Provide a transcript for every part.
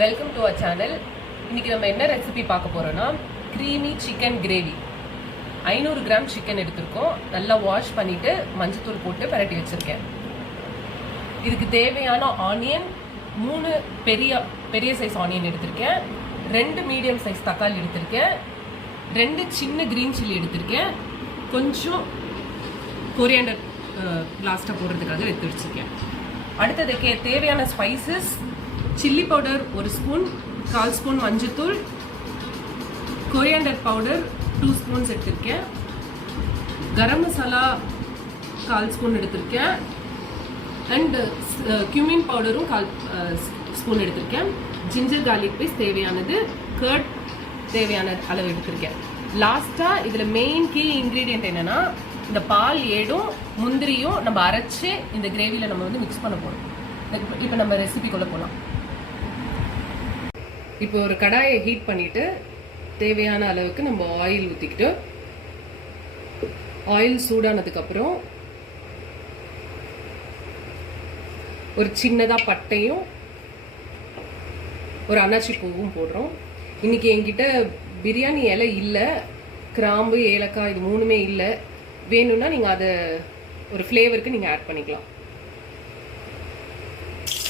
Welcome to our channel. இன்னைக்கு நம்ம என்ன ரெசிபி பார்க்க போறோம்னா creamy chicken gravy. 500 gram chicken எடுத்திருக்கோம். நல்லா வாஷ் பண்ணிட்டு மஞ்சத்தூள் போட்டு பரட்டி வச்சிருக்கேன். இதுக்கு தேவையான ஆனியன் 3 பெரிய சைஸ் ஆனியன் எடுத்திருக்கேன். 2 மீடியம் சைஸ் தக்காளி எடுத்திருக்கேன். 2 சின்ன கிரீன் சில்லி எடுத்திருக்கேன். கொஞ்சம் கொரியாண்டர் லாஸ்ட்டாக போடுறதுக்காக எடுத்து வச்சிருக்கேன். அடுத்ததுக்கு தேவையான spices: chilli powder 1 spoon, 1/4 spoon மஞ்சத்தூள், கொரியாண்டர் பவுடர் 2 ஸ்பூன்ஸ் எடுத்திருக்கேன், கரம் மசாலா 1/4 ஸ்பூன் எடுத்திருக்கேன், அண்ட் கியூமின் பவுடரும் 1/4 ஸ்பூன் எடுத்திருக்கேன். ஜிஞ்சர் கார்லிக் பேஸ்ட் தேவையானது, கர்ட் தேவையான அளவு எடுத்திருக்கேன். லாஸ்ட்டாக இதில் மெயின் கீ இன்க்ரீடியன்ட் என்னன்னா, இந்த பால் ஏடும் முந்திரியும் நம்ம அரைச்சி இந்த கிரேவியில் நம்ம வந்து மிக்ஸ் பண்ண போகிறோம். இப்போ நம்ம ரெசிபிக்குள்ளே போகலாம். இப்போ ஒரு கடாயை ஹீட் பண்ணிவிட்டு தேவையான அளவுக்கு நம்ம ஆயில் ஊற்றிக்கிட்டு, ஆயில் சூடானதுக்கப்புறம் ஒரு சின்னதாக பட்டையும் ஒரு அன்னாச்சி பூவும் போடுறோம். இன்றைக்கி என்கிட்ட பிரியாணி இலை இல்லை, கிராம்பு ஏலக்காய் இது 3மே இல்லை. வேணும்னா நீங்கள் அதை ஒரு ஃப்ளேவருக்கு நீங்கள் ஆட் பண்ணிக்கலாம்.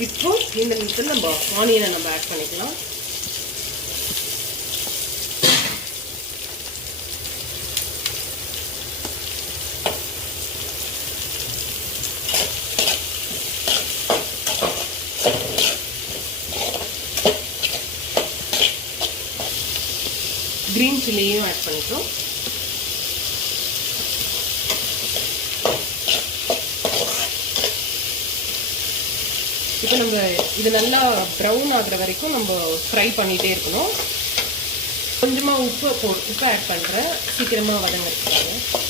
இப்போ இந்த நிமிஷத்தில் நம்ம ஆனியனை நம்ம ஆட் பண்ணிக்கலாம். கிரீன் சில்லியும் ஆட் பண்ணிட்டோம். இப்போ நம்ம இது நல்லா ப்ரௌன் ஆகுற வரைக்கும் நம்ம ஃப்ரை பண்ணிகிட்டே இருக்கணும். கொஞ்சமாக உப்பு ஆட் பண்ணுறேன், சீக்கிரமாக வதங்கிறதுக்காக.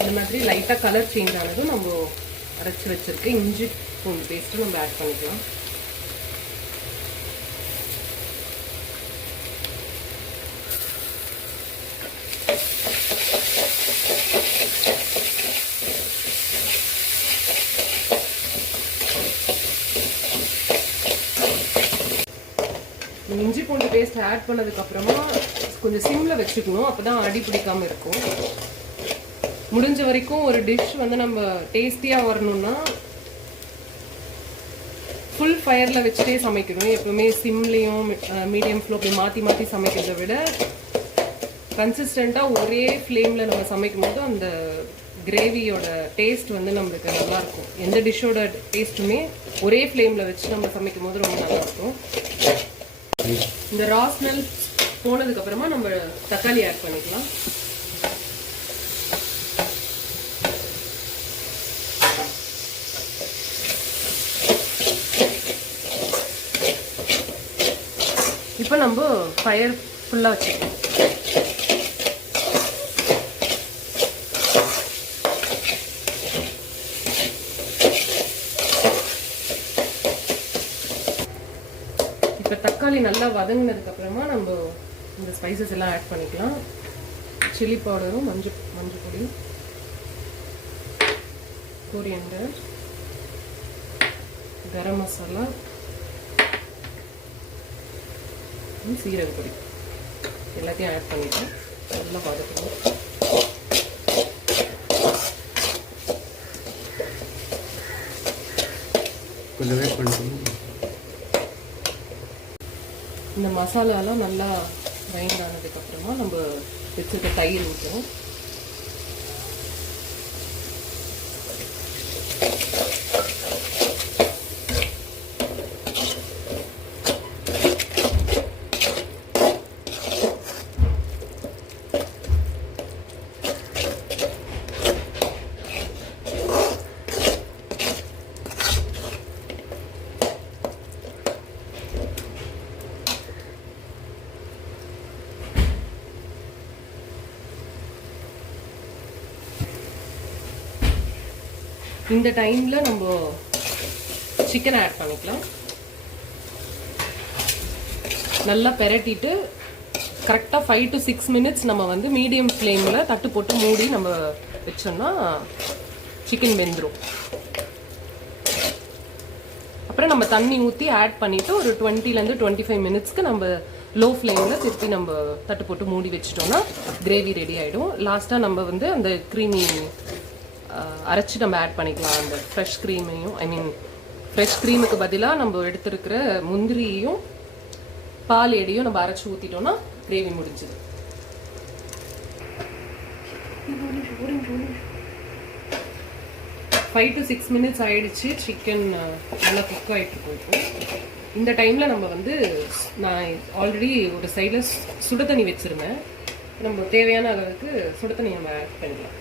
இந்த மாதிரி லைட்டாக கலர் சேஞ்ச் ஆனதும் நம்ம அரைச்சி வச்சிருக்க இஞ்சி பூண்டு பேஸ்ட்டு நம்ம ஆட் பண்ணிக்கலாம். இஞ்சி பூண்டு பேஸ்ட் ஆட் பண்ணதுக்கப்புறமா கொஞ்சம் சிம்மில் வச்சுக்கணும், அப்போ தான் அடி பிடிக்காமல் இருக்கும். முடிஞ்ச வரைக்கும் ஒரு டிஷ் வந்து நம்ம டேஸ்டியாக வரணும்னா ஃபுல் ஃபயரில் வச்சுட்டே சமைக்கணும். எப்பவுமே சிம்லேயும் மீடியம் ஃப்ளோ அப்படி மாற்றி மாற்றி சமைக்கிறத விட கன்சிஸ்டண்ட்டாக ஒரே ஃப்ளேமில் நம்ம சமைக்கும் போது அந்த கிரேவியோட டேஸ்ட் வந்து நம்மளுக்கு நல்லாயிருக்கும். எந்த டிஷ்ஷோட டேஸ்ட்டுமே ஒரே ஃப்ளேமில் வச்சு நம்ம சமைக்கும் போது ரொம்ப நல்லாயிருக்கும். இந்த ரா ஸ்மெல் போனதுக்கப்புறமா நம்ம தக்காளி ஆட் பண்ணிக்கலாம். இப்போ நம்ம ஃபயர் ஃபுல்லாக வச்சுக்கலாம். இப்போ தக்காளி நல்லா வதங்கினதுக்கப்புறமா நம்ம இந்த ஸ்பைசஸ் எல்லாம் ஆட் பண்ணிக்கலாம். சில்லி பவுடரும் மஞ்சள் பொடி, கொரியாண்டர், கரம் மசாலா, சீரக பொடி எல்லாத்தையும் ஆட் பண்ணிட்டு நல்லா வதக்கணும். கொஞ்சம் வெயிட் பண்ணிக்கணும். இந்த மசாலாலாம் நல்லா கிரைண்ட் ஆனதுக்கப்புறமா நம்ம வச்சுருக்க தயிர் ஊற்றுறோம். இந்த டைமில் நம்ம சிக்கன் ஆட் பண்ணிக்கலாம். நல்லா பெரட்டிட்டு கரெக்டாக 5 to 6 மினிட்ஸ் நம்ம வந்து மீடியம் ஃப்ளேமில் தட்டு போட்டு மூடி நம்ம வச்சோம்னா சிக்கன் வெந்துடும். அப்புறம் நம்ம தண்ணி ஊற்றி ஆட் பண்ணிவிட்டு ஒரு 20 to 25 மினிட்ஸ்க்கு நம்ம லோ ஃப்ளேமில் திருப்பி நம்ம தட்டு போட்டு மூடி வச்சிட்டோம்னா கிரேவி ரெடி ஆகிடும். லாஸ்ட்டாக நம்ம வந்து அந்த க்ரீமி அரைச்சி நம்ம ஆட் பண்ணிக்கலாம். அந்த ஃப்ரெஷ் க்ரீமையும், ஐ மீன் ஃப்ரெஷ் க்ரீமுக்கு பதிலாக நம்ம எடுத்துருக்கிற முந்திரியையும் பால் எடையும் நம்ம அரைச்சி ஊற்றிட்டோம்னா கிரேவி முடிஞ்சுது. ஃபைவ் to 6 மினிட்ஸ் ஆயிடுச்சு. சிக்கன் நல்லா குக் ஆகிட்டு இருக்கும். இந்த டைமில் நம்ம வந்து நான் ஆல்ரெடி ஒரு சைடில் சுட தண்ணி வச்சுருந்தேன். நம்ம தேவையான அளவுக்கு சுட தண்ணி நம்ம ஆட் பண்ணிக்கலாம்.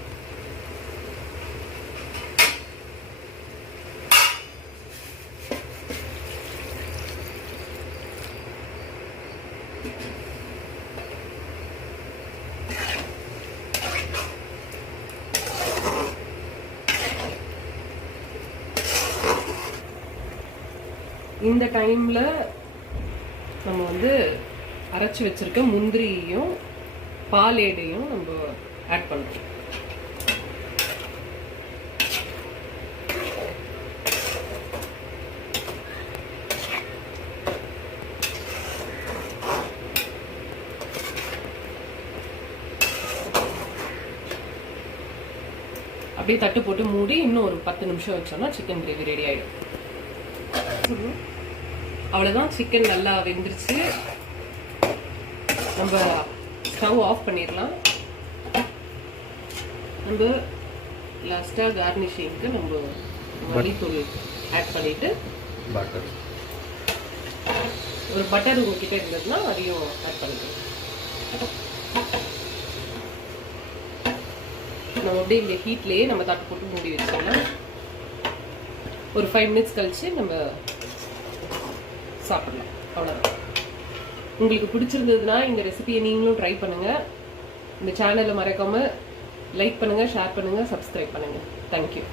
இந்த டைமில் நம்ம வந்து அரைச்சி வச்சிருக்க முந்திரியையும் பால் ஏடையும் நம்ம ஆட் பண்ணுறோம். அப்படியே தட்டு போட்டு மூடி இன்னும் ஒரு 10 நிமிஷம் வச்சோம்னா சிக்கன் கிரேவி ரெடி ஆகிடும். அவ்வளோதான், சிக்கன் நல்லா வெந்துருச்சு. நம்ம ஸ்டவ் ஆஃப் பண்ணிடலாம். நம்ம லாஸ்ட்டாக கார்னிஷிங்க்கு நம்ம மல்லித்தூள் ஆட் பண்ணிவிட்டு ஒரு பட்டர் உங்ககிட்ட இருந்ததுன்னா அதையும் ஆட் பண்ணிக்கலாம். நம்ம அப்படியே இந்த ஹீட்லேயே நம்ம தட்டு போட்டு மூடி வச்சிடலாம். ஒரு 5 மினிட்ஸ் கழிச்சு நம்ம சாப்பிடலாம். அவ்வளோதான். உங்களுக்கு பிடிச்சிருந்ததுன்னா இந்த ரெசிபியை நீங்களும் ட்ரை பண்ணுங்கள். இந்த சேனலை மறக்காமல் லைக் பண்ணுங்கள், ஷேர் பண்ணுங்கள், சப்ஸ்கிரைப் பண்ணுங்கள். தேங்க்யூ.